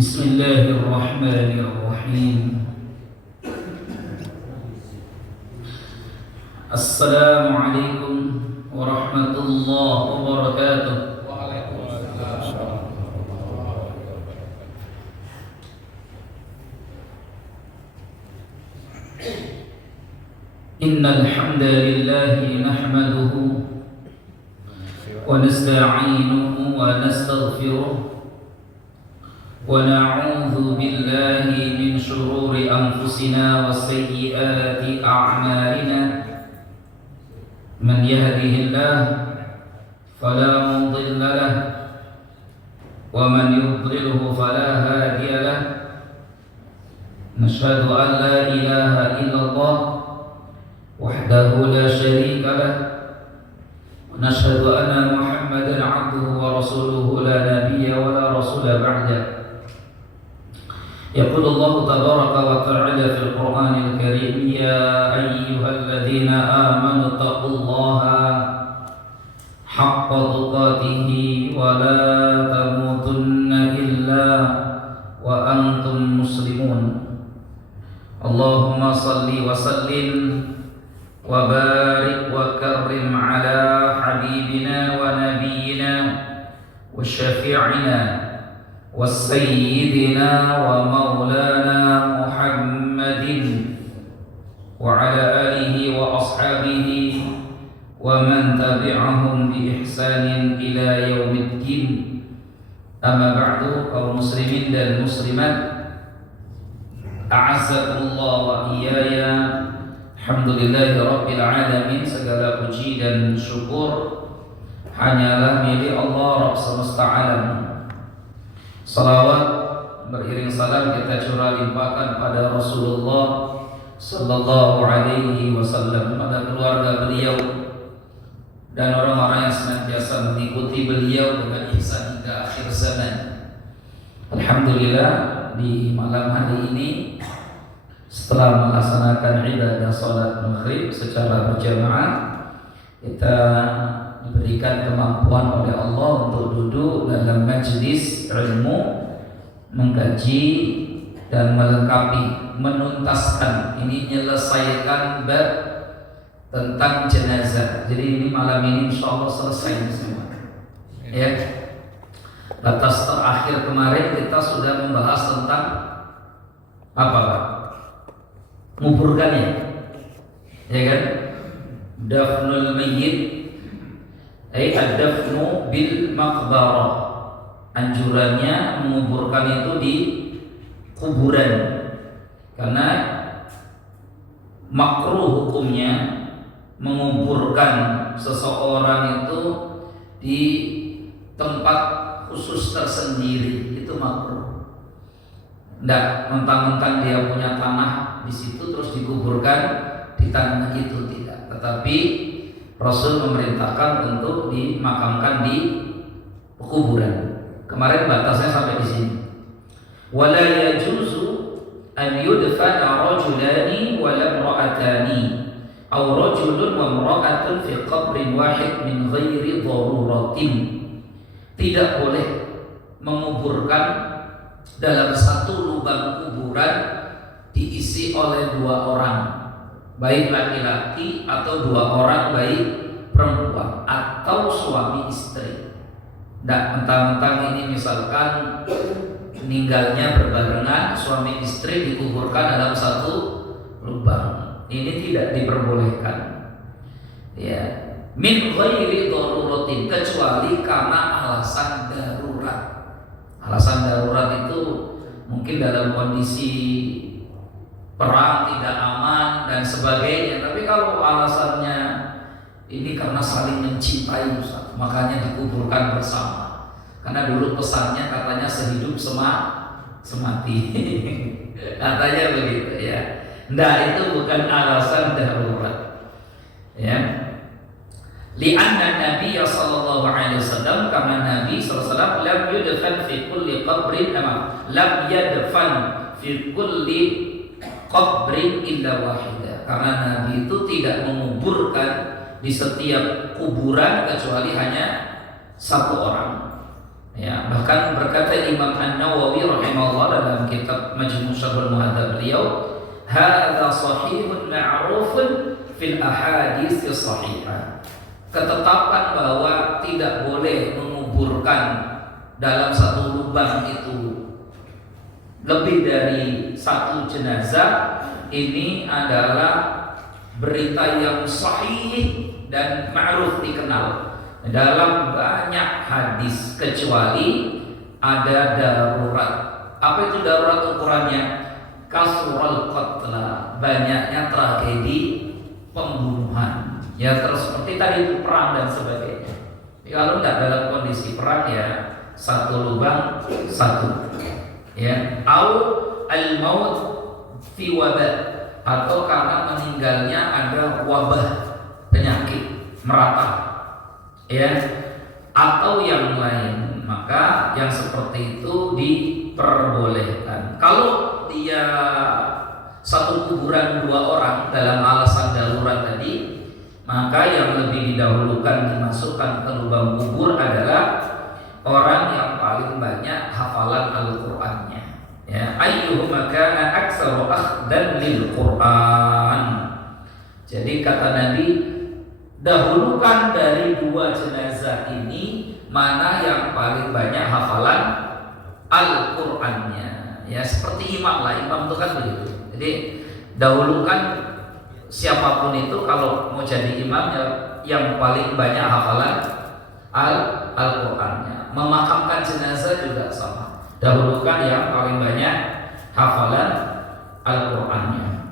بسم الله الرحمن الرحيم. السلام عليكم ورحمة الله وبركاته. إن الحمد لله نحمده ونستعينه ونستغفره ونعوذ بالله من شرور أنفسنا وسيئات أعمالنا. من يهده الله فلا مضل له ومن يضلله فلا هادي له. نشهد أن لا إله إلا الله وحده لا شريك له ونشهد أن محمدا عبده ورسوله لا نبي ولا رسول بعده. يقول الله تبارك وتعالى في القرآن الكريم: يا أيها الذين آمنوا اتقوا الله حق تقاته ولا تموتن إلا وأنتم مسلمون. اللهم صل وسلم وبارك وكرم على حبيبنا ونبينا وشفيعنا وسيدنا ومولانا محمد وعلى آله وأصحابه ومن تبعهم بإحسان إلى يوم الدين. أما بعد، kaum muslimin dan muslimat, a'azzakumullah wa iyaya. Alhamdulillahi rabbil alamin. Segala puji dan syukur hanyalah milik Allah Rabb semesta alam. Salawat beriring salam kita curah limpahkan pada Rasulullah sallallahu alaihi wasallam, pada keluarga beliau dan orang-orang yang senantiasa mengikuti beliau dengan ihsan hingga akhir zaman. Alhamdulillah, di malam hari ini setelah melaksanakan ibadah salat maghrib secara berjamaah, kita diberikan kemampuan oleh Allah untuk duduk dalam majlis ilmu, mengkaji dan melengkapi, menuntaskan, ini menyelesaikan bab tentang jenazah. Jadi ini malam ini insya Allah selesai semua. Ya, batas terakhir kemarin kita sudah membahas tentang apa Pak? Menguburkannya, ya kan? Dafnul mayyit, ad-dafnu bil maqbarah. Anjurannya menguburkan itu di kuburan, karena makruh hukumnya menguburkan seseorang itu di tempat khusus tersendiri, itu makruh. Tidak mentang-mentang dia punya tanah di situ terus dikuburkan di tanah itu, tidak. Tetapi Rasul memerintahkan untuk dimakamkan di kuburan. Kemarin batasnya sampai di sini. Wala yajuzu an yudfana rajulani wa imra'atani aw rajulun wa imra'atun fi qabrin wahid min ghairi daruratin. Tidak boleh menguburkan dalam satu lubang kuburan diisi oleh dua orang, baik laki-laki atau dua orang baik perempuan atau suami istri. Tidak mentang-mentang ini misalkan meninggalnya berbarengan, suami istri dikuburkan dalam satu lubang, ini tidak diperbolehkan. Ya, min ghairi daruratin, kecuali karena alasan darurat. Alasan darurat itu mungkin dalam kondisi perang tidak aman dan sebagainya. Tapi kalau alasannya ini karena saling mencintai, Ustaz, makanya dikuburkan bersama. Karena dulu pesannya katanya sehidup semati. Katanya begitu ya. Nah, itu bukan alasan darurat. Ya. Li'anna Nabi sallallahu alaihi wasallam, karena Nabi sallallahu alaihi wasallam lam yudfan fi kulli qabrin, lam yadfan fi kulli qabrin illa wahida. Karena Nabi itu tidak menguburkan di setiap kuburan kecuali hanya satu orang. Ya, bahkan berkata Imam An-Nawawi rahimahullah dalam kitab Majmu' Syarhul Muhadzab beliau, "Hadza shahihun ma'rufun fil ahadits shahihah." Ketetapan bahwa tidak boleh menguburkan dalam satu lubang itu lebih dari satu jenazah, ini adalah berita yang sahih dan ma'ruf, dikenal dalam banyak hadis, kecuali ada darurat. Apa itu darurat ukurannya? Kasral qatla, banyaknya tragedi pembunuhan. Ya terus seperti tadi itu perang dan sebagainya. Kalau tidak dalam kondisi perang ya satu lubang satu. Ya, au al-maut fi wabah, atau karena meninggalnya ada wabah penyakit merata. Ya, atau yang lain, maka yang seperti itu diperbolehkan. Kalau dia satu kuburan dua orang dalam alasan darurat tadi, maka yang lebih didahulukan dimasukkan ke lubang kubur adalah orang yang paling banyak hafalan Al-Qur'annya. Ya, ayyuhuma kana aktsaru akhdan lil Qur'an. Jadi kata Nabi, dahulukan dari dua jenazah ini mana yang paling banyak hafalan Al-Qur'annya. Ya, seperti imam lah, imam itu kan begitu. Jadi dahulukan siapapun itu kalau mau jadi imam ya yang paling banyak hafalan Al-Qur'annya. Memakamkan jenazah juga sama, dahulukan yang paling banyak hafalan Al-Qur'annya.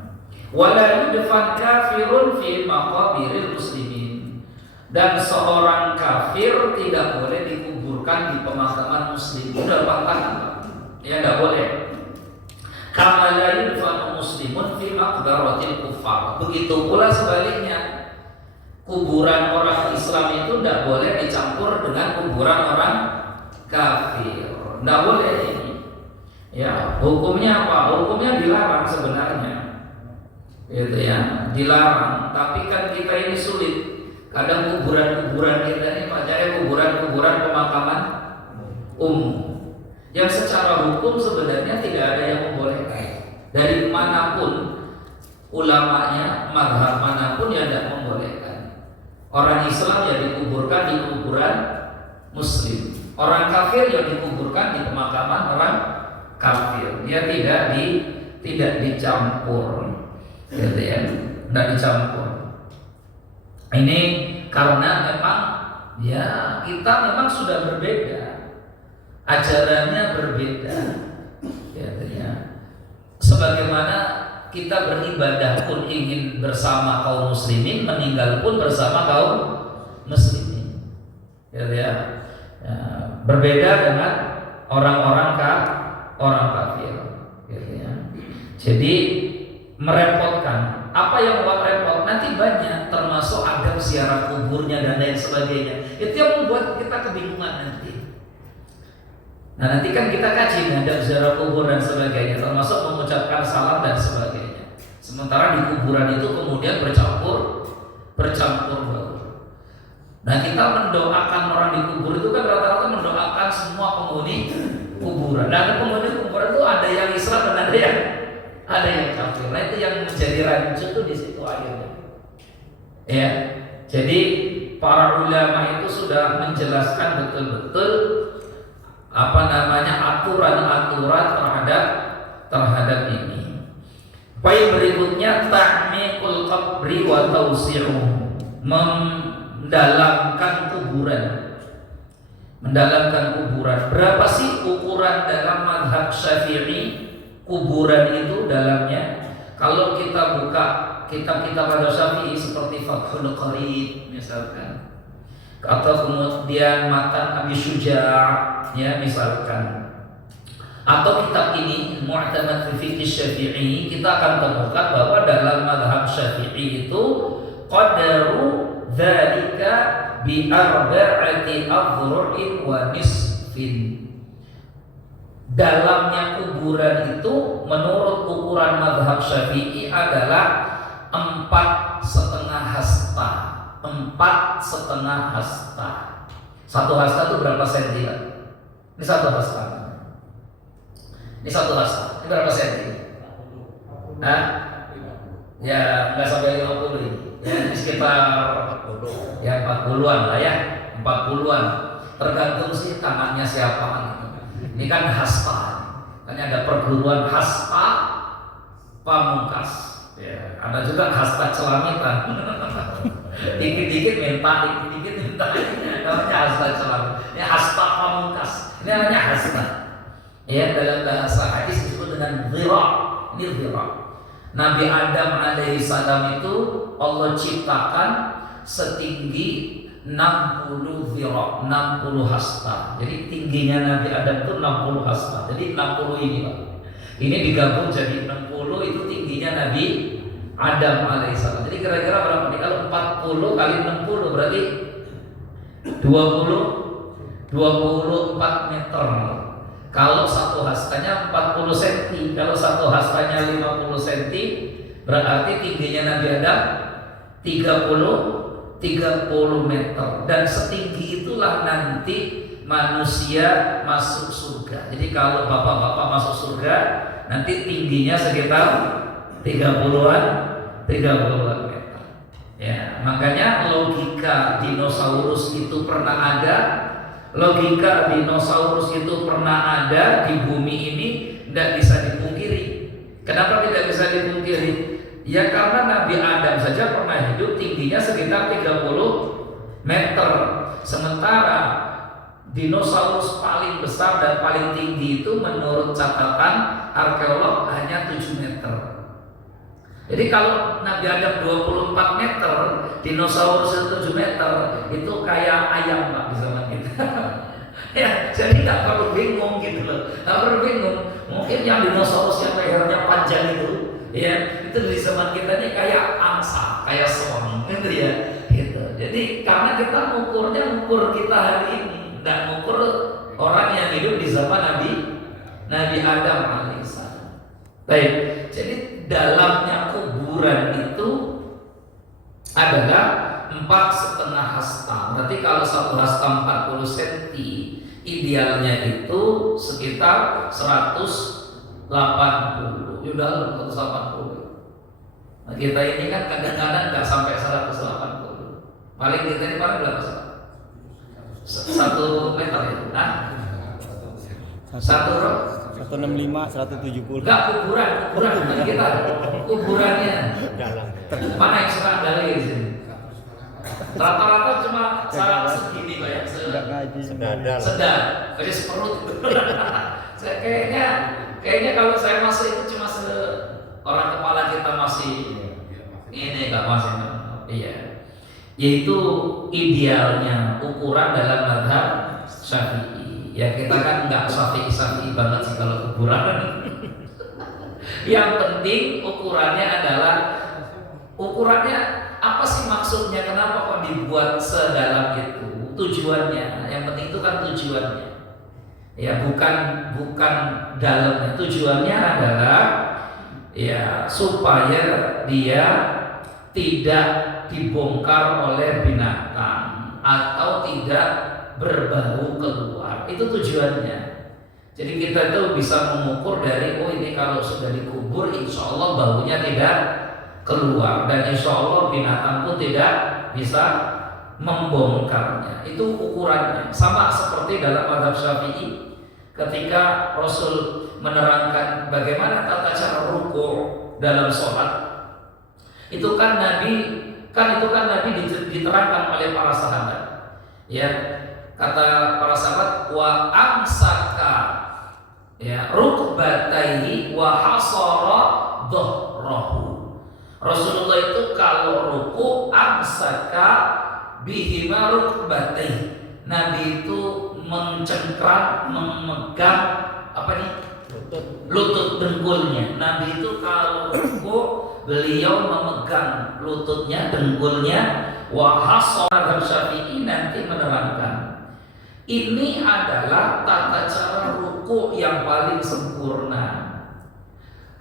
Wala yudfan kafirun fi maqabiril muslimin, dan seorang kafir tidak boleh dikuburkan di pemakaman muslim. Udah pantangan, ya tidak boleh. Kama la yudfanu muslimun fi maqbaratil kuffar. Begitu pula sebaliknya, kuburan orang Islam itu tidak boleh dicampur dengan kuburan orang kafir. Tidak boleh ini. Ya, hukumnya apa? Hukumnya dilarang sebenarnya. Gitu ya, dilarang. Tapi kan kita ini sulit. Kadang kuburan-kuburan kita ini macamnya kuburan-kuburan pemakaman umum, yang secara hukum sebenarnya tidak ada yang membolehkan. Dari manapun ulamanya, mazhab manapun yang tidak membolehkan. Orang Islam yang dikuburkan di kuburan muslim, orang kafir yang dikuburkan di pemakaman orang kafir. Dia tidak dicampur, gitu ya, tidak dicampur. Ini karena memang ya kita memang sudah berbeda, ajarannya berbeda, gitu ya. Sebagaimana kita beribadah pun ingin bersama kaum muslimin, meninggal pun bersama kaum muslimin, gitu ya. Ya, berbeda dengan orang kafir, gitu ya. Jadi merepotkan. Apa yang membuat repot? Nanti banyak, termasuk adab ziarah kuburnya dan lain sebagainya. Itu yang membuat kita kebingungan nanti. Nah, nanti kan kita kaji adab ziarah kubur dan sebagainya, termasuk mengucapkan salam dan sebagainya. Sementara di kuburan itu kemudian bercampur bau. Nah, kita mendoakan orang di kubur itu kan rata-rata mendoakan semua penghuni kuburan. Dan penghuni kuburan itu ada yang Islam dan ada yang kafir. Nah, itu yang menjadi rancu tuh di situ akhirnya. Ya, jadi para ulama itu sudah menjelaskan betul-betul aturan-aturan terhadap ini. Poin berikutnya ta'miqul qabri wa tawsi'u, mendalamkan kuburan. Berapa sih ukuran dalam mazhab Syafi'i kuburan itu dalamnya? Kalau kita buka kitab-kitab mazhab Syafi'i seperti Fathul Qarib misalkan, atau kemudian Matan Abi Syuja' ya misalkan, atau kitab ini Mu'tamad fi Fiqh Syafi'i, kita akan temukan bahwa dalam mazhab Syafi'i itu qadaru dzalika bi arba'ati adhru'in wa nisfin. Dalamnya kuburan itu menurut ukuran mazhab Syafi'i adalah 4,5 hasta. 4,5 hasta. 1 hasta itu berapa senti kan? Ini satu hasta. Ini satu hasta. Ini berapa senti? Hah? Ya nggak sampai 50 ini. Ya, ini sekitar ya 40-an lah ya, 40-an. Tergantung sih tangannya siapa gitu. Ini kan hasta. Kan ada perguruan hasta pamungkas. Ya, ada juga hasta celamitan. Dikit-dikit minta, dikit-dikit minta. Namanya hasta celamit. Ini hasta pamungkas. Ini namanya hasta. Ya, dalam bahasa hadis disebut dengan dhira. Ini dhira. Nabi Adam alaihi salam itu Allah ciptakan setinggi 60 dhira, 60 hasta. Jadi tingginya Nabi Adam itu 60 hasta. Jadi 60 ini Pak. Ini digabung jadi 60, itu tingginya Nabi Adam alaihissalam. Jadi kira-kira berapa nih? Kalau 40 kali 60 berarti 24 meter. Kalau satu hastanya 40 cm, kalau satu hastanya 50 cm, berarti tingginya Nabi Adam 30 meter. Dan setinggi itulah nanti manusia masuk surga. Jadi kalau bapak-bapak masuk surga, nanti tingginya sekitar 30-an meter. Ya, makanya logika dinosaurus itu pernah ada. Logika dinosaurus itu pernah ada di bumi ini, tidak bisa dipungkiri. Kenapa tidak bisa dipungkiri? Ya karena Nabi Adam saja pernah hidup tingginya sekitar 30 meter. Sementara dinosaurus paling besar dan paling tinggi itu menurut catatan arkeolog hanya 7 meter. Jadi kalau Nabi Adam 24 meter, dinosaurus 7 meter, itu kayak ayam Pak di zaman kita. Ya, jadi nggak perlu bingung gitu loh, nggak perlu bingung. Mungkin yang dinosaurus yang lehernya panjang itu, ya itu di zaman kita ini kayak angsa, kayak soang, gitu ya. Gitu. Jadi karena kita ukur kita hari ini, nggak ukur orang yang hidup di zaman Nabi Adam alaihissalam. Baik, jadi dalamnya kuburan itu adalah 4,5 hasta. Berarti kalau satu hasta 40 cm, idealnya itu sekitar 180. Udah 180. Nah, kita ini kan kadang-kadang nggak sampai 180. Paling kita ini paling berapa? 1 meter ya? Nah, 165, 170. Enggak, kuburan kita. Kuburannya. Mana yang suka gali di sini? Rata-rata cuma sarang segini Pak ya. Sedang. Jadi seperut. Kayaknya kalau saya masuk itu cuma orang kepala kita masih ini enggak masih. Iya. Yaitu idealnya ukuran dalam mazhab Syafi'i. Ya kita kan nggak syafi'i banget sih kalau ukuran. Yang penting ukurannya apa sih maksudnya? Kenapa kok dibuat sedalam itu? Tujuannya. Yang penting itu kan tujuannya. Ya bukan dalamnya. Tujuannya adalah ya supaya dia tidak dibongkar oleh binatang atau tidak berbau keluar. Itu tujuannya. Jadi kita itu bisa mengukur dari ini kalau sudah dikubur insya Allah baunya tidak keluar dan insya Allah binatang pun tidak bisa membongkarnya. Itu ukurannya. Sama seperti dalam mazhab Syafi'i ketika Rasul menerangkan bagaimana tata cara rukuk dalam sholat. Itu kan Nabi diterangkan oleh para sahabat. Ya, kata para sahabat wa amsaka ya rukbataihi wa hasara dhahrahu. Rasulullah itu kalau ruku amsaka bihima rukbataihi. Nabi itu mencengkram, memegang apa nih? Lutut dengkulnya. Nabi itu kalau ruku beliau memegang lututnya, dengkulnya. Wa hasara Syafi'i nanti menerangkan ini adalah tata cara ruku yang paling sempurna.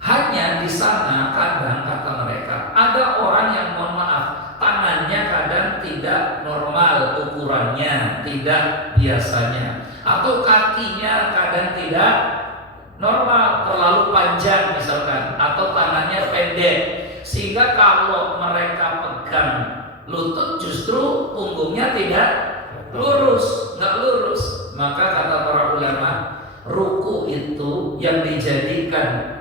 Hanya di sana kadang kata mereka ada orang yang mohon maaf tangannya kadang tidak normal ukurannya, tidak biasanya. atau kakinya kadang tidak normal, terlalu panjang misalkan, atau tangannya pendek, sehingga kalau mereka pegang lutut justru punggungnya tidak lurus, nggak lurus. Maka kata para ulama, ruku itu yang dijadikan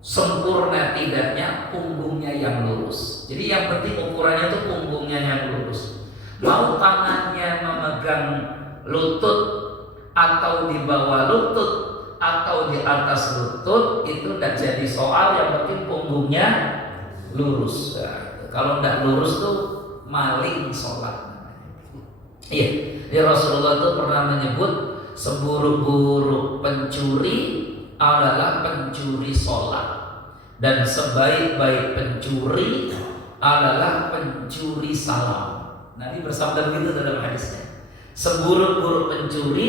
sempurna tidaknya punggungnya yang lurus. Jadi yang penting ukurannya itu punggungnya yang lurus. Mau tangannya memegang lutut atau di bawah lutut atau di atas lutut itu tidak jadi soal, yang penting punggungnya lurus. Nah, kalau tidak lurus tuh maling sholat. Iya, ya Rasulullah itu pernah menyebut seburuk-buruk pencuri adalah pencuri sholat, dan sebaik-baik pencuri adalah pencuri salam. Nabi bersabda begitu dalam hadisnya. Seburuk-buruk pencuri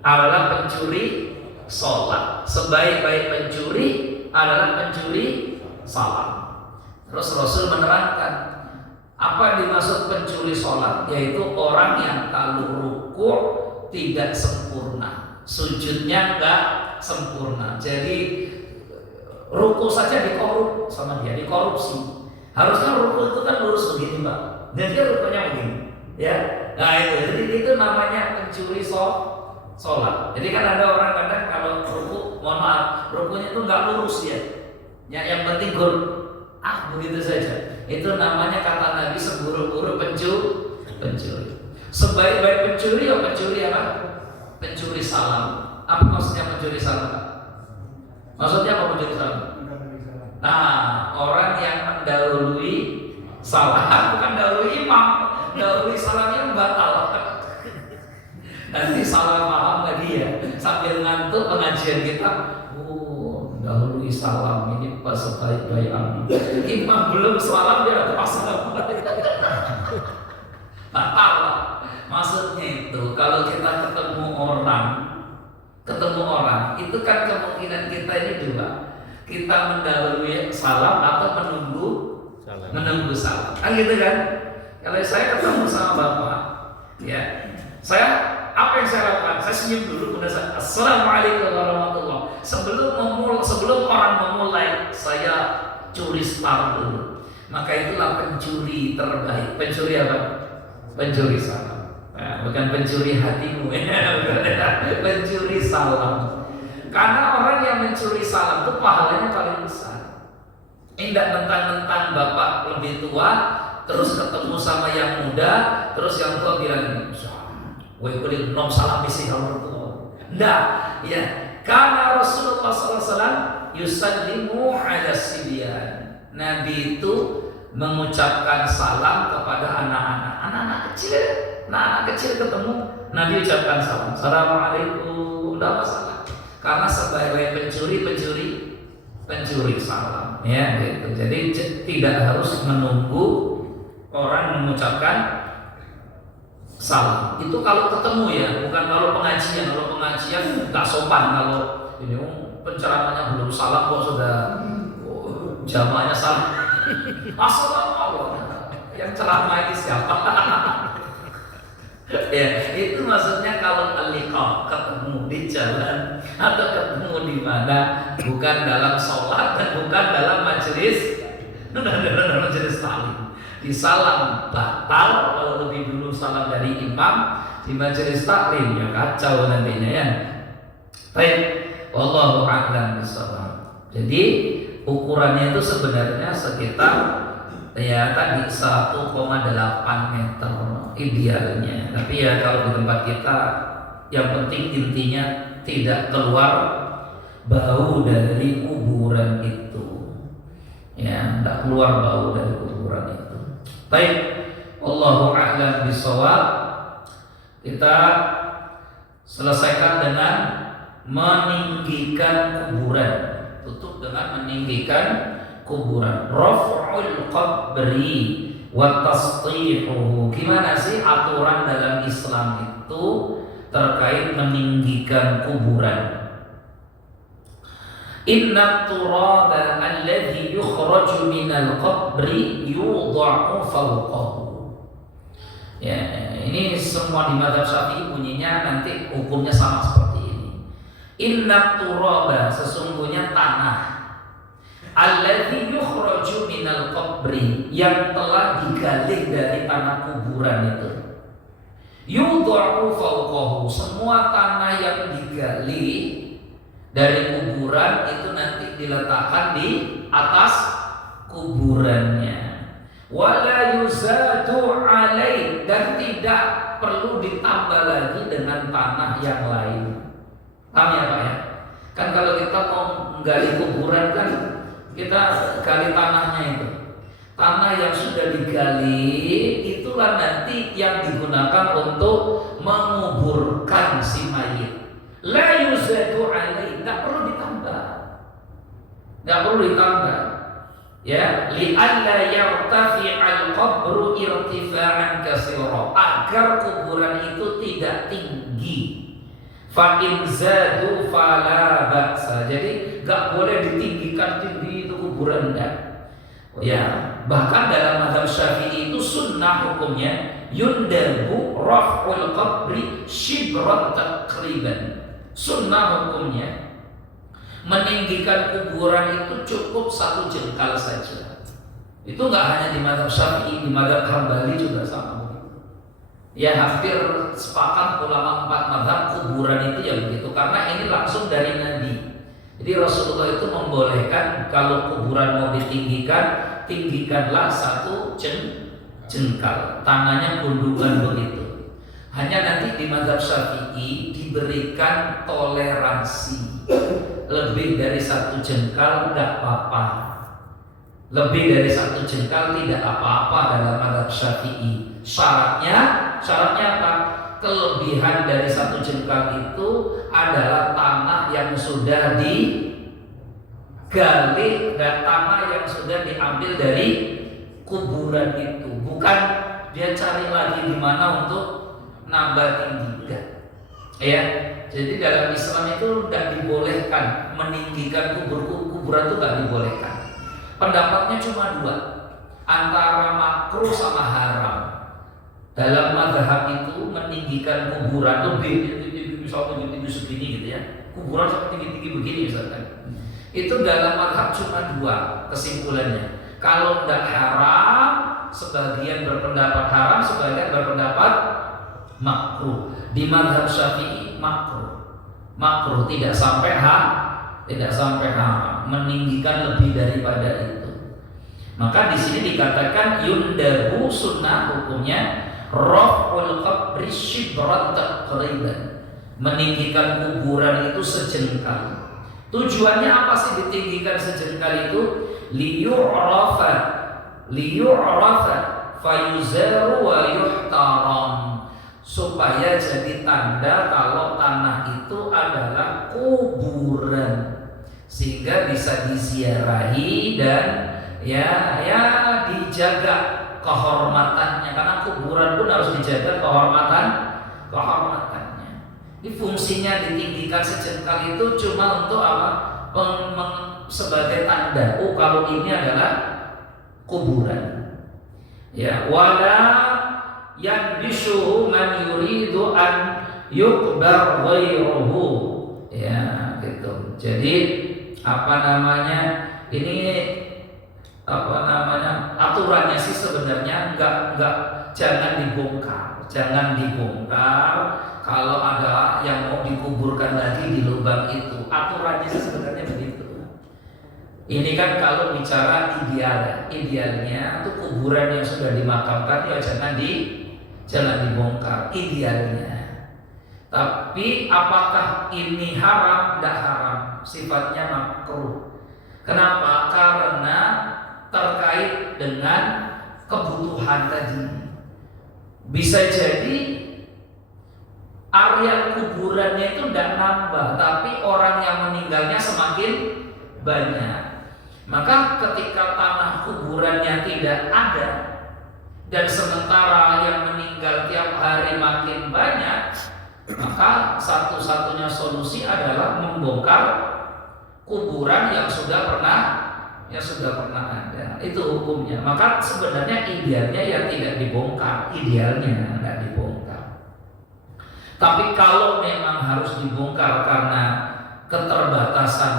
adalah pencuri sholat, sebaik-baik pencuri adalah pencuri salam. Terus Rasul menerangkan apa yang dimaksud pencuri sholat, yaitu orang yang kalau ruku tidak sempurna, sujudnya enggak sempurna. Jadi ruku saja dikorup sama dia, dikorupsi. Harusnya ruku itu kan lurus begini, Pak. Dan dia rukunya begini, ya. Nah itu, jadi itu namanya pencuri sholat. Jadi kan ada orang kadang kalau ruku, mohon maaf, rukunya itu nggak lurus ya. Yang penting begitu saja. Itu namanya kata Nabi seburuk-buruk pencuri. Sebaik-baik pencuri ya pencuri apa? Pencuri salam. Apa maksudnya pencuri salam? Maksudnya apa pencuri salam? Nah, orang yang mendahului salam, bukan dahului imam, dahului salamnya batal. Nanti salah paham lagi ya, sambil ngantuk pengajian kita. Dahului salam ini pas sebaik-baik imam belum salam dia pas salam. Batal. Maksudnya itu kalau kita ketemu orang itu kan kemungkinan kita ini dua, kita mendahului salam atau menunggu salam, kan gitu kan? Kalau saya ketemu sama bapak, ya saya apa yang saya lakukan? Saya senyum dulu, kemudian saya assalamualaikum warahmatullah. Sebelum orang memulai, saya curi start dulu. Maka itulah pencuri terbaik. Pencuri apa? Pencuri salam. Nah, bukan pencuri hatimu, pencuri salam. Karena orang yang mencuri salam itu pahalanya paling besar. Tidak mentang-mentang bapak lebih tua, terus ketemu sama yang muda, terus yang tua bilang, "Woi, boleh nom salam bisi kamu tua." Enggak, ya. Karena Rasulullah SAW yusallimu ala sibyan. Nabi itu mengucapkan salam kepada anak-anak kecil. Anak kecil ketemu, Nabi ucapkan salam. Assalamualaikum, tidak masalah. Karena sebaik-baik pencuri salam, ya gitu. Jadi tidak harus menunggu orang mengucapkan salam. Itu kalau ketemu ya, bukan kalau pengajian. Kalau pengajian nggak sopan kalau ini penceramahnya belum salam kok sudah jamaahnya salam. Assalamualaikum. Yang ceramah ini siapa? Ya, itu maksudnya kalau al-liqa, ketemu di jalan atau ketemu di mana, bukan dalam sholat dan bukan dalam majelis taklim. Di salam batal kalau lebih dulu salam dari imam, di majelis taklim ya kacau nantinya ya. Baik, wallahu a'lam bishawab. Jadi ukurannya itu sebenarnya sekitar ya tadi 1,8 meter idealnya. Tapi ya kalau di tempat kita yang penting intinya tidak keluar bau dari kuburan itu. Ya, tidak keluar bau dari kuburan itu. Baik, wallahu a'lam bishawab. Kita selesaikan dengan meninggikan kuburan. Tutup dengan meninggikan kuburan. Raf'ul qabri wa tasqihuhu. Gimana sih aturan dalam Islam itu terkait meninggikan kuburan? Inna turaba alladhi yukhraju minal qabri yudha'u fawqahu. Ya, ini semua di mazhab Syafi'i bunyinya nanti hukumnya sama seperti ini. Inna turaba, sesungguhnya tanah, alladzi yukhraju minal qabri, yang telah digali dari tanah kuburan itu. Yudha'u fawqahu, semua tanah yang digali dari kuburan itu nanti diletakkan di atas kuburannya. Wala yuzadu alaih, dan tidak perlu ditambah lagi dengan tanah yang lain. Paham ya Pak ya? Kan kalau kita mau menggali kuburan kan kita gali tanahnya itu. Tanah yang sudah digali itulah nanti yang digunakan untuk menguburkan si mayit. La yuzadu alaih, tidak perlu ditambah. Tidak perlu ditambah. Ya, li'alla yartafi'al qabru irtifa'an katsira, agar kuburan itu tidak tinggi. Fa in zadu fala ba'sa, jadi enggak boleh ditinggikan tinggi itu kuburan enggak. Ya, bahkan dalam mazhab Syafi'i itu sunnah hukumnya yundabu raf'ul qabri shibran takriban. Sunnah hukumnya meninggikan kuburan itu cukup 1 jengkal saja. Itu enggak hanya di mazhab Syafi'i, di mazhab Hambali juga sama begitu. Ya, hampir sepakat ulama 4 mazhab kuburan itu ya begitu, karena ini langsung dari Nabi. Jadi Rasulullah itu membolehkan kalau kuburan mau ditinggikan, tinggikanlah 1 jengkal, tangannya gundukan begitu. Hanya nanti di mazhab Syafi'i diberikan toleransi. Lebih dari 1 jengkal tidak apa-apa. Lebih dari 1 jengkal tidak apa-apa dalam mazhab Syafi'i. Syaratnya apa? Kelebihan dari 1 jengkal itu adalah tanah yang sudah digali dan tanah yang sudah diambil dari kuburan itu. Bukan dia cari lagi di mana untuk nambah tinggi. Ya. Jadi dalam Islam itu tidak dibolehkan meninggikan kuburan itu tidak dibolehkan. Pendapatnya cuma 2, antara makruh sama haram. Dalam mazhab itu meninggikan kuburan lebih misalnya tinggi segini gitu ya. Kuburan sampai tinggi-tinggi begini misalkan. Itu dalam mazhab cuma 2 kesimpulannya. Kalau tidak haram, sebagian berpendapat haram, sebagian berpendapat makruh. Di mazhab Syafi'i makruh tidak sampai haram, meninggikan lebih daripada itu. Maka di sini dikatakan yundabu, sunnah hukumnya raf'ul qabri shibran taqriban, meninggikan kuburan itu sejengkal. Tujuannya apa sih ditinggikan sejengkal itu? Liyu'rafa fayuzaru wa yuhtaram, supaya jadi tanda kalau tanah itu adalah kuburan, sehingga bisa diziarahi dan ya dijaga kehormatannya, karena kuburan pun harus dijaga kehormatannya. Ini fungsinya ditinggikan sejengkal itu cuma untuk apa? Sebagai tanda, oh kalau ini adalah kuburan. Ya, wala yang disuruh man yuridu an yukbar ghairuhu, ya gitu. Jadi aturannya sih sebenarnya enggak jangan dibongkar kalau ada yang mau dikuburkan lagi di lubang itu. Aturannya sih sebenarnya begitu. Ini kan kalau bicara idealnya tuh kuburan yang sudah dimakamkan ya jangan dibongkar idealnya. Tapi apakah ini haram? Tidak haram, sifatnya makruh. Kenapa? Karena terkait dengan kebutuhan tadi. Bisa jadi area kuburannya itu tidak nambah, tapi orang yang meninggalnya semakin banyak. Maka ketika tanah kuburannya tidak ada dan sementara yang meninggal tiap hari makin banyak, maka satu-satunya solusi adalah membongkar kuburan yang sudah pernah ya sudah pernah ada. Itu hukumnya. Maka sebenarnya idealnya ya tidak dibongkar, idealnya tidak dibongkar. Tapi kalau memang harus dibongkar karena keterbatasan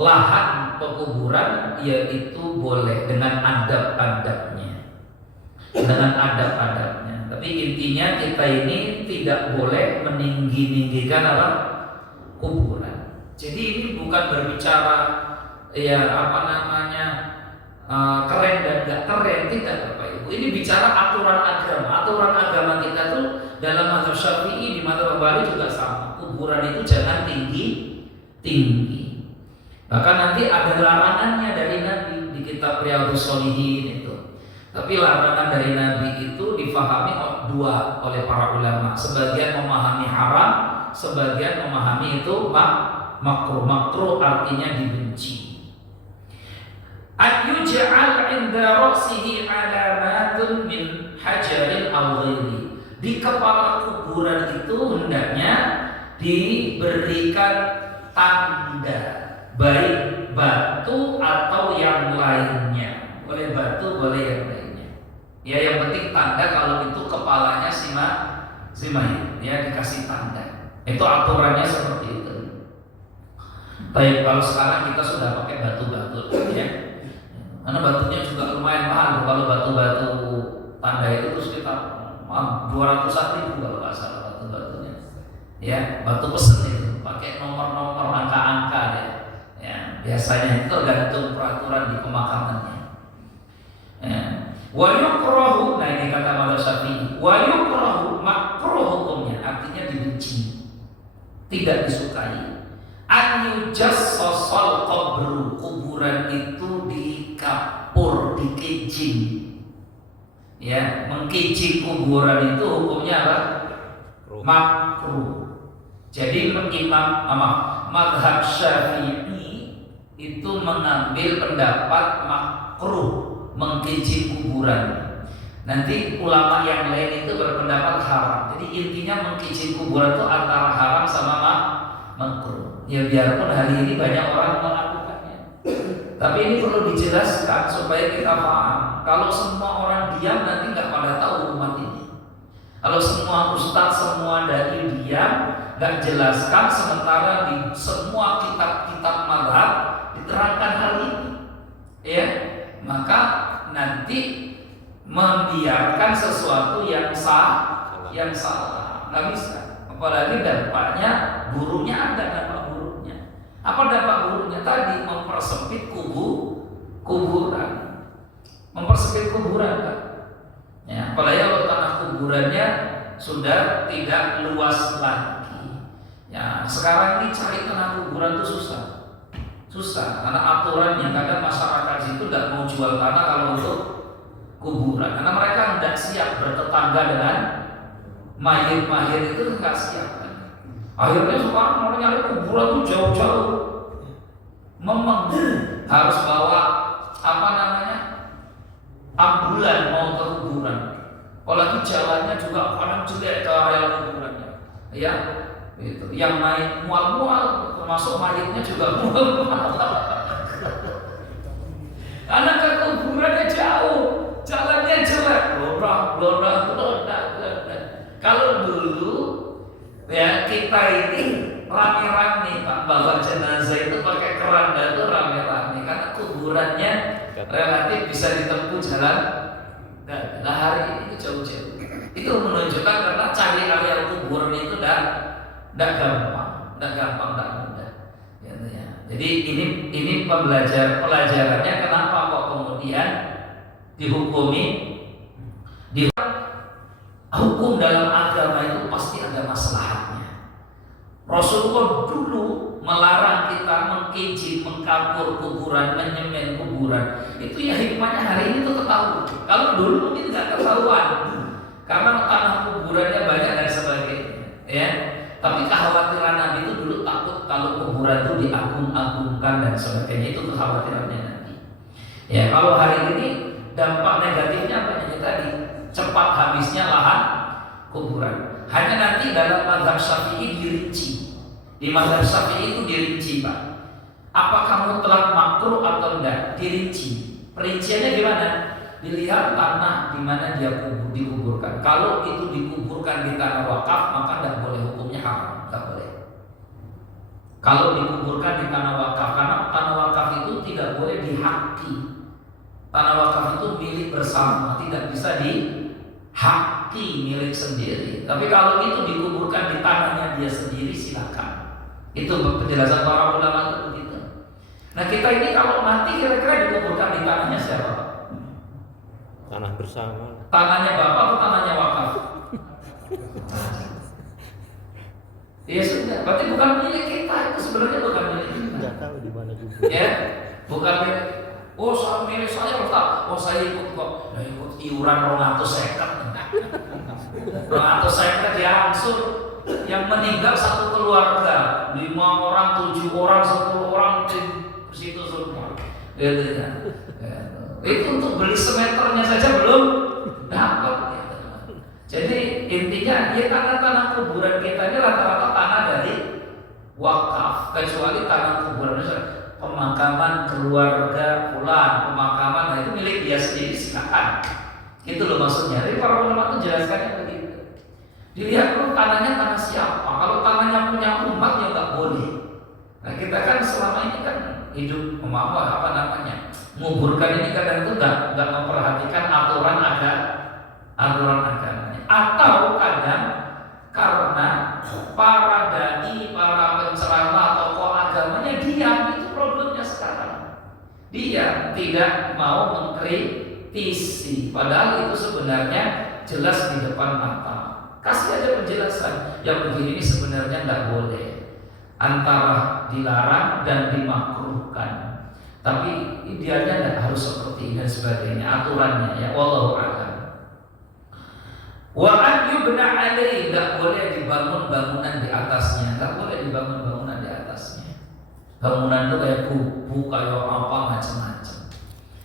lahan pekuburan, yaitu boleh dengan adab-adabnya. Dengan adab-adabnya. Tapi intinya kita ini tidak boleh meninggi-ninggikan kuburan. Jadi ini bukan berbicara keren dan gak keren, tidak Bapak Ibu. Ini bicara aturan agama. Aturan agama kita tuh dalam mazhab Syafi'i, di mazhab Hambali juga sama. Kuburan itu jangan tinggi. Bahkan nanti ada larangannya dari Nabi di kitab Riyadhus Shalihin itu. Tapi larangan dari Nabi itu difahami dua oleh para ulama. Sebagian memahami haram, sebagian memahami itu makruh. Makruh artinya dibenci. Ayyuj'al 'inda ra'sihi 'alamatun min hajarin aw ghairi. Di kepala kuburan itu hendaknya diberikan tanda, baik batu atau yang lainnya. Boleh batu, boleh yang lainnya. Ya, yang penting tanda. Kalau itu kepalanya si mayit, ya dikasih tanda. Itu aturannya seperti itu. Baik, kalau sekarang kita sudah pakai batu-batu, ya. Karena batunya juga lumayan mahal. Kalau batu-batu tanda itu terus kita 200-an ribu kalau nggak salah batu-batunya. Ya, batu pesen itu pakai nomor-nomor, angka-angka deh. Ya, biasanya itu tergantung peraturan di pemakamannya. Ya. Wa yukrahu, nah ini kata mazhab Syafi'i. Wa yukrahu, makruh hukumnya, artinya dibenci, tidak disukai. An yujassasal qabru, kuburan itu dikapur, dikejing. Ya, mengkejing kuburan itu hukumnya apa? Makruh. Jadi mazhab Syafi'i itu mengambil pendapat makruh mengkejing kuburan. Nanti ulama yang lain itu berpendapat haram. Jadi intinya mengkejing kuburan itu antara haram sama makruh. Ya biarpun hari ini banyak orang melakukannya, tapi ini perlu dijelaskan supaya kita paham. Kalau semua orang diam nanti nggak pada tahu umat ini. Kalau semua ustadz, semua dai diam, nggak jelaskan, sementara di semua kitab-kitab mazhab diterangkan hal ini, ya, maka nanti membiarkan sesuatu yang salah, nggak bisa. Apalagi dampaknya buruknya ada dampak buruknya. Apa dampak buruknya tadi? Mempersempit kuburan, mempersempit kuburan, Pak. Ya, apalagi kalau tanah kuburannya sudah tidak luas lagi. Ya, sekarang ini cari tanah kuburan itu susah karena aturannya. Kadang masyarakat itu tidak mau jual tanah kalau untuk kuburan karena mereka tidak siap bertetangga dengan mayit itu, nggak siap. Akhirnya sekarang mau nyari kuburan itu jauh-jauh. Memang harus bawa ambulan mau ke kuburan. Apalagi jalannya juga kadang jelek ke area kuburannya. Ya, itu. Yang naik mual-mual, termasuk mayitnya juga mual-mual. Karena ke kuburannya jauh, jalannya jelek, lorak. Kalau dulu ya kita ini rame-rame Pak, bawa jenazah itu pakai keranda itu rame-rame karena kuburannya relatif bisa ditempuh jalan. Nah hari ini jauh-jauh. Itu menunjukkan karena cari area kuburan itu tidak gampang, tidak mudah. Ya. Jadi ini pelajarannya kenapa kok kemudian dihukumi. Hukum dalam agama itu pasti ada masalahnya. Rasulullah dulu melarang kita mengkejing, mengkapur kuburan, menyemen kuburan. Itu ya hikmahnya hari ini tuh ketahuan. Kalau dulu mungkin nggak ketahuan karena tanah kuburannya banyak dan sebagainya. Ya, tapi kekhawatiran Nabi itu dulu takut kalau kuburan itu diagung-agungkan dan sebagainya, itu kekhawatirannya Nabi. Ya, kalau hari ini dampak negatifnya apa yang tadi? Cepat habisnya lahan kuburan. Hanya nanti dalam mazhab Syafi'i dirinci. Di mazhab Syafi'i itu dirinci, Pak. Apa kamu telah dirinci. Perinciannya gimana? Dilihat tanah di mana dia dikuburkan. Kalau itu dikuburkan di tanah wakaf, maka tidak boleh, hukumnya haram, tidak boleh. Kalau dikuburkan di tanah wakaf, karena tanah wakaf itu tidak boleh dihaki. Tanah wakaf itu milik bersama, tidak bisa dihaki milik sendiri. Tapi kalau itu dikuburkan di tanahnya dia sendiri, silakan. Itu penjelasan para ulama itu begitu. Nah kita ini kalau mati kira-kira dikuburkan di tanahnya siapa? Tanah bersama. Tanahnya bapak atau tanahnya wakaf? Ya sudah, berarti bukan milik kita, itu sebenarnya bukan milik kita. Nggak tahu di mana juga. Ya, bukan milik. Oh, soal milik saya Ustaz. Oh, saya ikut kok. Ya, ikut iuran 250. 250 diangsur. Yang meninggal satu keluarga, 5 orang, 7 orang, 10 orang di situ semua. Gitu ya. Itu untuk beli semeternya saja belum dapat. Jadi intinya ya tanah-tanah kuburan kita ini rata-rata tanah dari wakaf, kecuali tanah kuburan pemakaman keluarga fulan, pemakaman, nah itu milik dia sendiri, silakan. Itu loh maksudnya. Jadi para ulama itu jelaskannya begitu. Dilihat dulu tanahnya tanah siapa. Kalau tanahnya punya umat ya nggak boleh. Nah kita kan selama ini kan hidup menguburkan ini kadang itu nggak memperhatikan aturan agamanya. Atau kadang karena para dai, para penceramah, tokoh agamanya diam, itu problemnya sekarang. Dia tidak mau mengkritisi, padahal itu sebenarnya jelas di depan mata. Kasih aja penjelasan yang begini ini sebenarnya nggak boleh, antara dilarang dan dimakruhkan. Tapi idealnya nggak harus seperti ini dan sebagainya, aturannya ya. Wallahu a'lam. Wa an yubna alaihi, nggak boleh dibangun bangunan di atasnya, nggak boleh dibangun bangunan di atasnya. Bangunan itu kayak kubu, kayak apa macam-macam.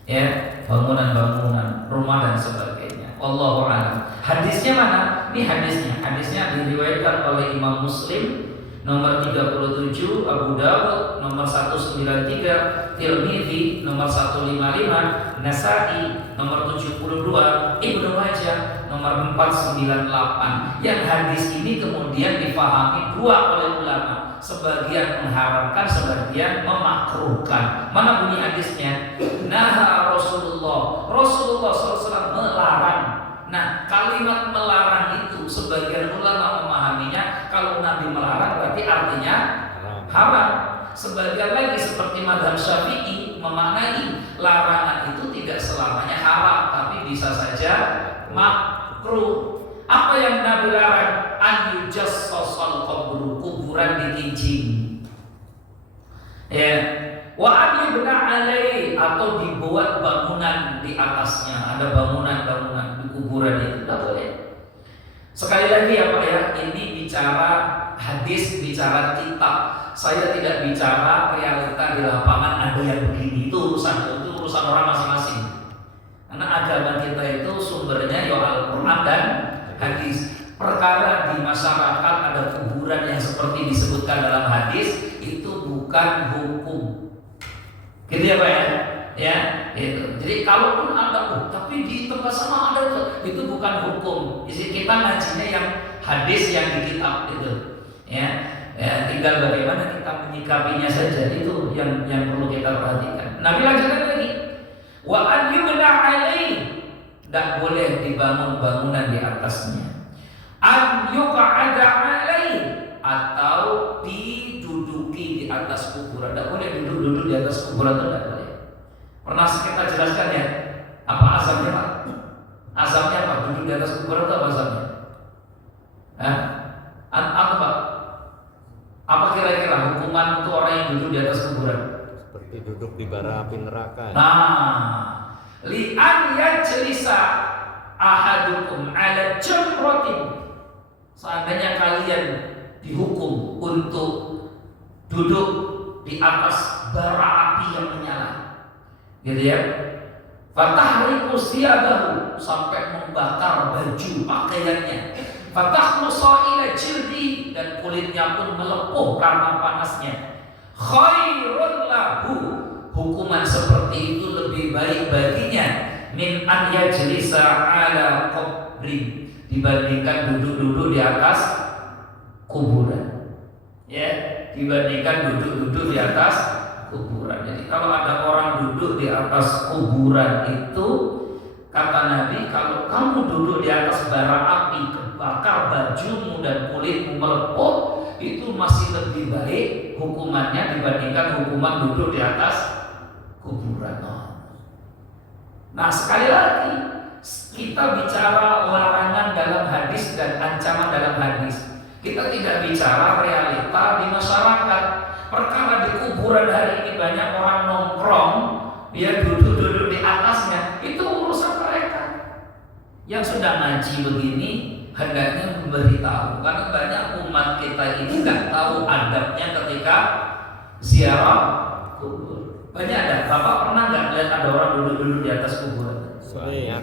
Ya, bangunan-bangunan, rumah dan sebagainya. Wallahu a'lam. Hadisnya mana? Ini hadisnya. Hadisnya diriwayatkan oleh Imam Muslim nomor 37, Abu Dawud nomor 193, Tirmidzi nomor 155, Nasa'i nomor 72, Ibnu Majah nomor 498. Yang hadis ini kemudian dipahami dua oleh ulama. Sebagian mengharamkan, sebagian memakruhkan. Mana bunyi hadisnya? Nah, Rasulullah SAW melarang. Nah, kalimat melarang itu sebagian ulama memahaminya kalau Nabi melarang berarti artinya haram. Sebagian lagi seperti mazhab Syafi'i memaknai larangan itu tidak selamanya haram, tapi bisa saja makruh. Apa yang Nabi larang? An yujassasal qabru, kuburan dikincing. Ya. Wa an yubna alaihi, atau dibuat bangunan di atasnya. Ada bangunan-bangunan di kuburan itu tidak boleh. Sekali lagi ya Pak ya, ini bicara hadis, bicara kitab. Saya tidak bicara realita di lapangan ada yang begini. Itu urusan orang masing-masing. Karena agama kita itu sumbernya ya Al-Quran dan hadis. Perkara di masyarakat ada kuburan yang seperti disebutkan dalam hadis, itu bukan hukum. Gitu ya Pak ya? Ya, itu. Jadi kalaupun ada, tapi di tempat sana ada, itu bukan hukum. Jadi kita ngajinya yang hadis yang di kitab itu. Ya, tinggal bagaimana kita menyikapinya saja, itu yang perlu kita perhatikan. Nabi lanjutkan lagi. Wa an yubna alaihi, tidak boleh dibangun bangunan di atasnya. An yuqa'ada alaihi, atau diduduki di atas kuburan. Tidak boleh duduk-duduk di atas kuburan, itu tidak boleh. Pernah kita jelaskan ya, apa azabnya Pak? Azabnya apa? Duduk di atas kuburan itu apa azabnya? Apa Pak? Apa kira-kira hukuman untuk orang yang duduk di atas kuburan? Seperti duduk di bara api neraka. Nah, li'an yajlisa ahadukum ala jamratin. Seandainya kalian dihukum untuk duduk di atas bara api yang menyala, gitu ya, fatahriqu siyabahu, sampai membakar baju pakaiannya, fatahlusa ila jildi, dan kulitnya pun melepuh karena panasnya, khairun lahu, hukuman seperti itu baik baginya min an yajlisa ala qabrin, dibandingkan duduk-duduk di atas kuburan. Ya, dibandingkan duduk-duduk di atas kuburan. Jadi kalau ada orang duduk di atas kuburan itu, kata Nabi, kalau kamu duduk di atas bara api, kebakar bajumu dan kulitmu melepuh, itu masih lebih baik hukumannya dibandingkan hukuman duduk di atas kuburan. Nah, sekali lagi kita bicara larangan dalam hadis dan ancaman dalam hadis. Kita tidak bicara realita di masyarakat. Perkara di kuburan hari ini banyak orang nongkrong, dia duduk-duduk di atasnya, itu urusan mereka. Yang sudah ngaji begini hendaknya memberitahu, karena banyak umat kita ini nggak tahu adabnya ketika ziarah kubur. Banyak ada. Bapak pernah nggak lihat ada orang duduk-duduk di atas kuburan? Saya.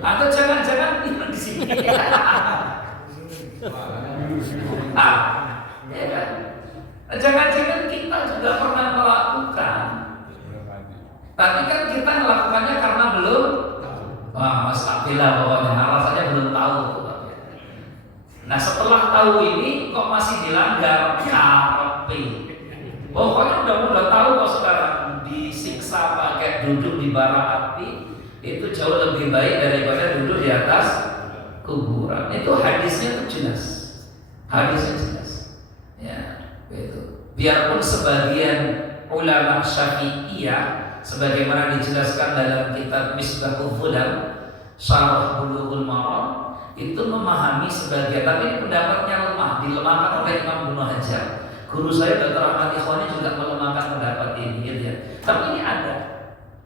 Atau jangan-jangan tidur di sini? Ya kan? Jangan-jangan kita juga pernah melakukan, tapi kan kita melakukannya karena belum. Astagfirullah, pokoknya alasannya belum tahu. Nah, setelah tahu ini kok masih dilanggar, karepe. Pokoknya udah tahu kok sekarang disiksa pakai duduk di bara api itu jauh lebih baik daripada duduk di atas kuburan. Itu hadisnya tuh jelas. Hadisnya jelas. Ya, itu. Biarpun sebagian ulama Syafi'iyah sebagaimana dijelaskan dalam kitab Misbahul Hulam Syarah Bulughul Maram itu memahami sebagian, tapi ini pendapatnya lemah, dilemahkan oleh Imam Ibnu Hajar. Guru saya Dr. Ahmad Ikhwani juga melemahkan pendapat ini, gitu ya. Tapi ini ada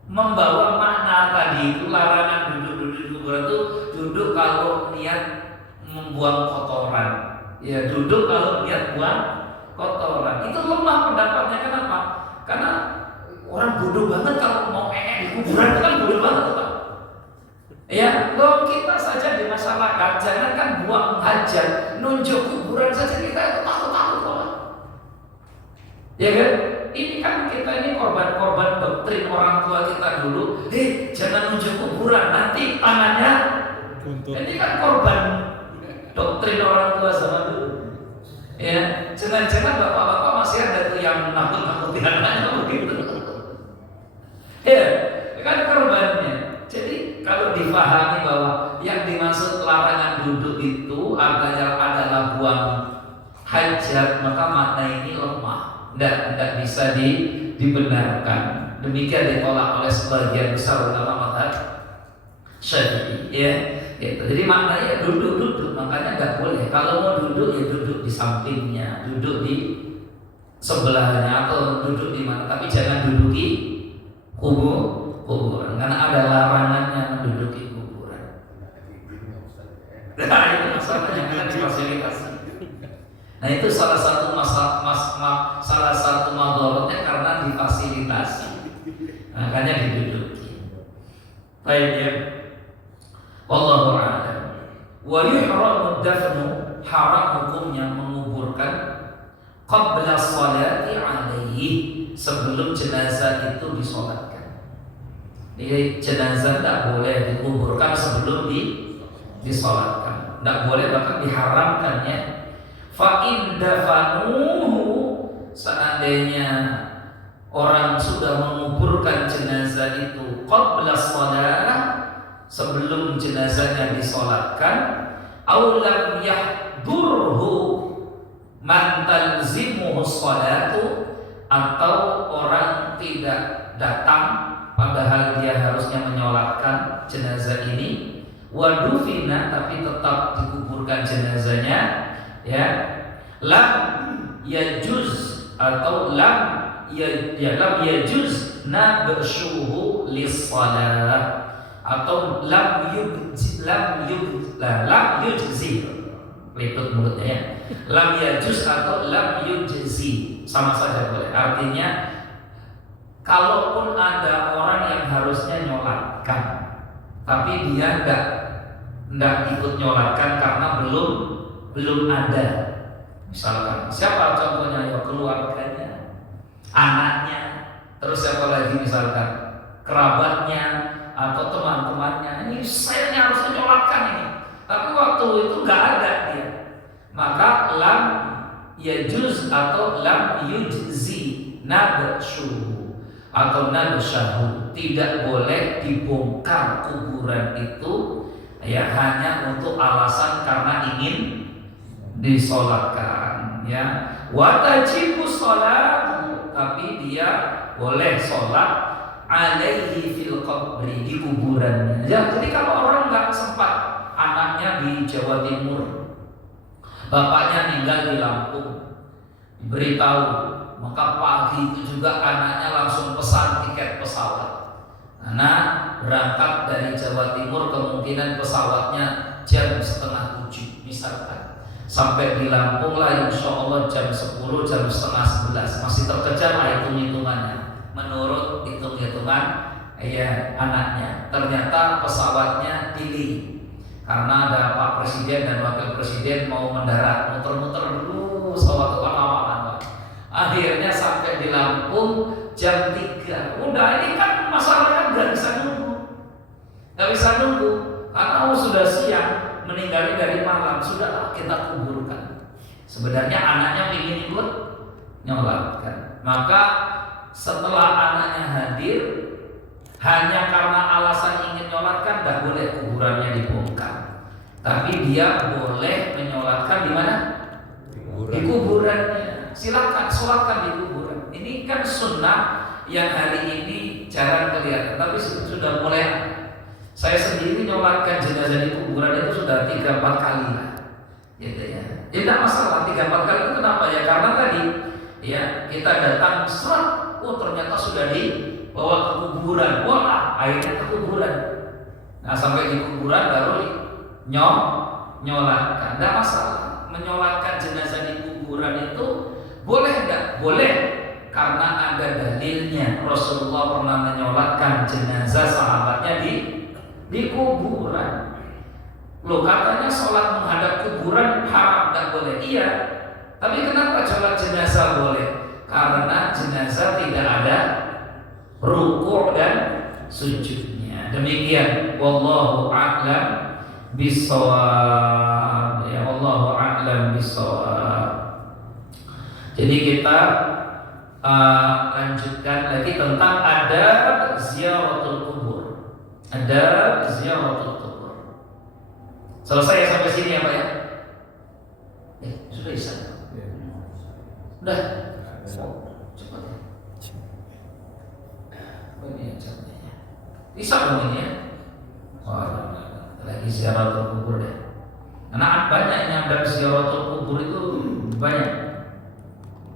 membawa makna tadi itu, larangan duduk-duduk di kuburan itu duduk kalau niat membuang kotoran. Ya, duduk kalau niat buang kotoran. Itu lemah pendapatnya. Kenapa? Karena orang bodoh banget kalau mau di kuburan, itu kan bodoh banget, Pak. Ya, loh kita saja di masyarakat jangan kan buang hajat, nunjuk kuburan saja kita itu takut-takut, Pak. Ya kan? Ini kan kita ini korban-korban doktrin orang tua kita dulu. Jangan nunjuk kuburan, nanti tangannya. Ini kan korban doktrin orang tua zaman dulu. Ya, jangan-jangan bapak-bapak masih ada tuh yang nakut-nakutin anaknya begitu. Ya, kan korbannya. Jadi kalau difahami bahwa yang dimaksud larangan duduk itu adalah buang hajat, maka makna ini lemah. Tidak bisa dibenarkan. Demikian ditolak oleh sebagian besar ulama mazhab Syafi'i. Ya, gitu. Jadi maknanya duduk-duduk, makanya nggak boleh. Kalau mau duduk ya duduk di sampingnya, duduk di sebelahnya atau duduk di mana. Tapi jangan duduk di kuburan, karena ada larangannya menduduki kuburan. Nah, itu masalahnya kan difasilitasi. Nah, itu salah satu salah satu madharatnya karena difasilitasi, makanya diduduki. Baik ya. Wallahu a'lam. Wa yuhramu dafnu, haram hukumnya menguburkan qabla sholati alaihi, sebelum jenazah itu disolatkan. Jadi jenazah tidak boleh dikuburkan sebelum disolatkan, tidak boleh, bahkan diharamkan ya. Fa in dafanuhu, seandainya orang sudah menguburkan jenazah itu qabla shalah, sebelum jenazahnya disolatkan, aw lam yahdurhu man talzimuhu sholatu, atau orang tidak datang padahal dia harusnya menyolatkan jenazah ini, wadufina, tapi tetap dikuburkan jenazahnya, ya, lam yajuz, atau lam yajuz nabshuhu lis-shalah, atau lam yujzi, liput mulutnya ya, lam yajuz atau lam yujzi, sama saja boleh. Artinya kalaupun ada orang yang harusnya nyolatkan tapi dia enggak ikut nyolatkan karena belum ada. Misalkan siapa contohnya? Ya keluarganya, anaknya, terus siapa lagi misalkan kerabat nakshuhu atau nakshahu, tidak boleh dibongkar kuburan itu ya hanya untuk alasan karena ingin disolatkan ya. Wa tajibu sholat, tapi dia boleh sholat alaihi fil qabri, di kuburannya ya. Jadi kalau orang nggak sempat, anaknya di Jawa Timur, bapaknya meninggal di Lampung, diberitahu, maka pagi itu juga anaknya langsung pesan tiket pesawat. Anak berangkat dari Jawa Timur, kemungkinan pesawatnya jam 6:30 misalkan, sampai di Lampung lah insya Allah jam 10, jam 10:30, masih terkejar lah hitung-hitungannya. Menurut hitung-hitungan ya anaknya, ternyata pesawatnya delay karena ada Pak Presiden dan Wakil Presiden mau mendarat, muter-muter dulu pesawat lama-lama. Akhirnya sampai di Lampung jam 3. Udah, ini kan masyarakat nggak bisa nunggu, karena sudah siang, meninggalnya dari malam, sudah kita kuburkan. Sebenarnya anaknya ingin ikut nyolatkan, maka setelah anaknya hadir, hanya karena alasan ingin nyolatkan, nggak boleh kuburannya dibongkar. Tapi dia boleh menyolatkan di mana? Di kuburannya. Silakan sholatkan di kuburan. Ini kan sunnah yang hari ini jarang kelihatan, tapi sudah mulai. Saya sendiri nyolatkan jenazah di kuburan itu sudah 3-4 kali lah, gitu ya. Tidak masalah 3-4 kali itu kenapa ya? Karena tadi ya kita datang serat, oh ternyata sudah dibawa ke kuburan, wah akhirnya ke kuburan. Nah sampai di kuburan baru nyolatkan. Tidak masalah menyolatkan jenazah di kuburan itu boleh nggak? Boleh, karena ada dalilnya. Rasulullah pernah menyolatkan jenazah sahabatnya di kuburan. Loh, katanya sholat menghadap kuburan haram, nggak boleh. Iya, tapi kenapa sholat jenazah boleh? Karena jenazah tidak ada rukuk dan sujudnya. Demikian, wallahu a'lam bishawab. Ya, wallahu a'lam bishawab. Jadi kita lanjutkan lagi tentang adab ziyaratul kubur. Adab ziyaratul kubur. Selesai sampai sini ya Pak ya? Sudah bisa. Udah. Cepat ya. Ini ya caranya. Bisa dong ini ya. Wah, lagi ziyaratul kubur deh. Karena banyaknya adab ziyaratul kubur itu banyak.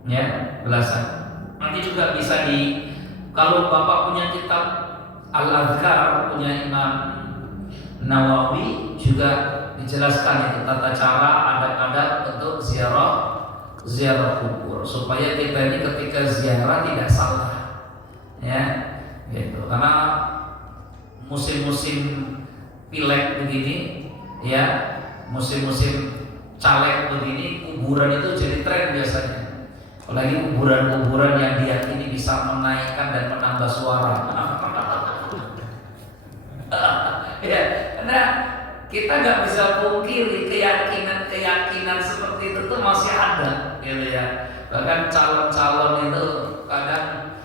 Ya, belasan. Nanti juga bisa kalau Bapak punya kitab Al-Adhkar punya Imam Nawawi, juga dijelaskan itu tata cara adab-adab untuk ziarah kubur, supaya kita ini ketika ziarah tidak salah. Ya, gitu. Karena musim-musim pilek begini, ya, musim-musim caleg begini, kuburan itu jadi tren biasanya. Apalagi kuburan-kuburan yang diyakini bisa menaikkan dan menambah suara. Ya, karena kita nggak bisa pungkiri keyakinan seperti itu tuh masih ada, gitu ya. Bahkan calon-calon itu kadang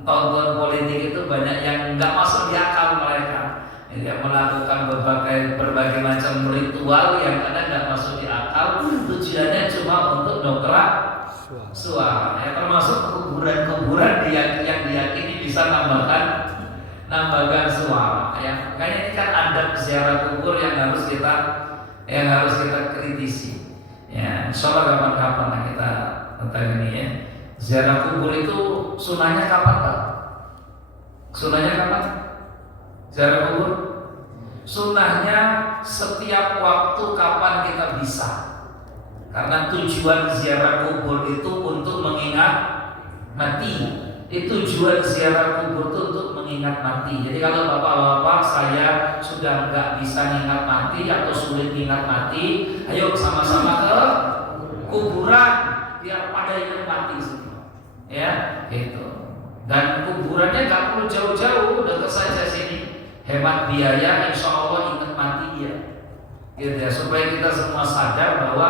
tonton politik itu banyak yang nggak masuk di akal mereka. Yang melakukan berbagai macam ritual yang kadang nggak masuk di akal. Tujuannya cuma untuk dongkrak suara, ya, termasuk kuburan-kuburan yang diyakini bisa nambahkan suara, ya. Makanya ini kan adab ziarah kubur yang harus kita kritisi, ya. Insyaallah kapan-kapan lah kita tentang ini ya. Ziarah kubur itu sunahnya kapan Pak? Sunahnya kapan? Ziarah kubur? Sunahnya setiap waktu kapan kita bisa. Karena tujuan ziarah kubur itu untuk mengingat mati. Tujuan ziarah kubur itu untuk mengingat mati. Jadi kalau bapak-bapak saya sudah nggak bisa mengingat mati atau sulit mengingat mati, ayo sama-sama ke kuburan biar pada ingat mati semua. Ya, gitu. Dan kuburannya nggak perlu jauh-jauh, dekat saja sini. Hemat biaya, insya Allah ingat mati ya. Gitu ya, supaya kita semua sadar bahwa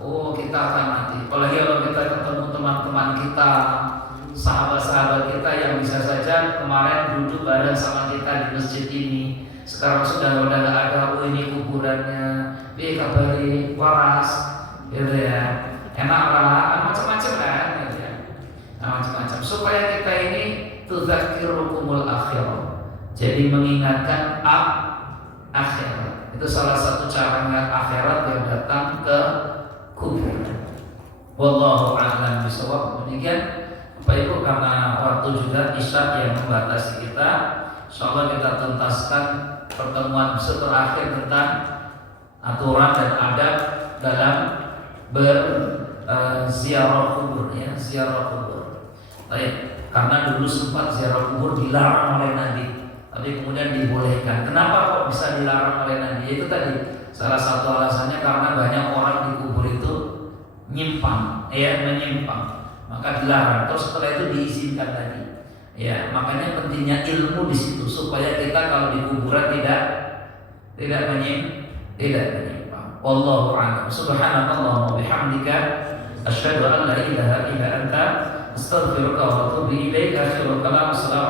oh kita akan mati. Apalagi kalau kita ketemu teman-teman kita sahabat-sahabat kita yang bisa saja kemarin duduk bareng sama kita di masjid ini, sekarang sudah nggak ada. Oh, ini kuburannya, kabari waras, gitu ya. Enak lah, macam-macam kan, gitu ya. Macam-macam supaya kita ini tudzakirukumul akhirah. Jadi mengingatkan akhirat. Itu salah satu cara mengingat akhirat yang datang ke kubur. Wallahu a'lam bishawab. Demikian Bapak Ibu, karena waktu juga isya yang membatasi kita, insyaallah kita tuntaskan pertemuan terakhir tentang aturan dan adab dalam berziarah kubur, ya, ziarah kubur. Baik, karena dulu sempat ziarah kubur dilarang oleh Nabi, tapi kemudian dibolehkan. Kenapa kok bisa dilarang oleh Nabi? Itu tadi salah satu alasannya karena banyak orang di kubur itu menyimpang, maka dilarang. Terus setelah itu diizinkan lagi. Ya, makanya pentingnya ilmu di situ supaya kita kalau di kuburan tidak menyimpang. Wallahu a'lam. Subhanallah wa bihamdika asyhadu an la ilaha illa anta astaghfiruka wa atubu ilaik. Akhirul kalam. Assalamualaikum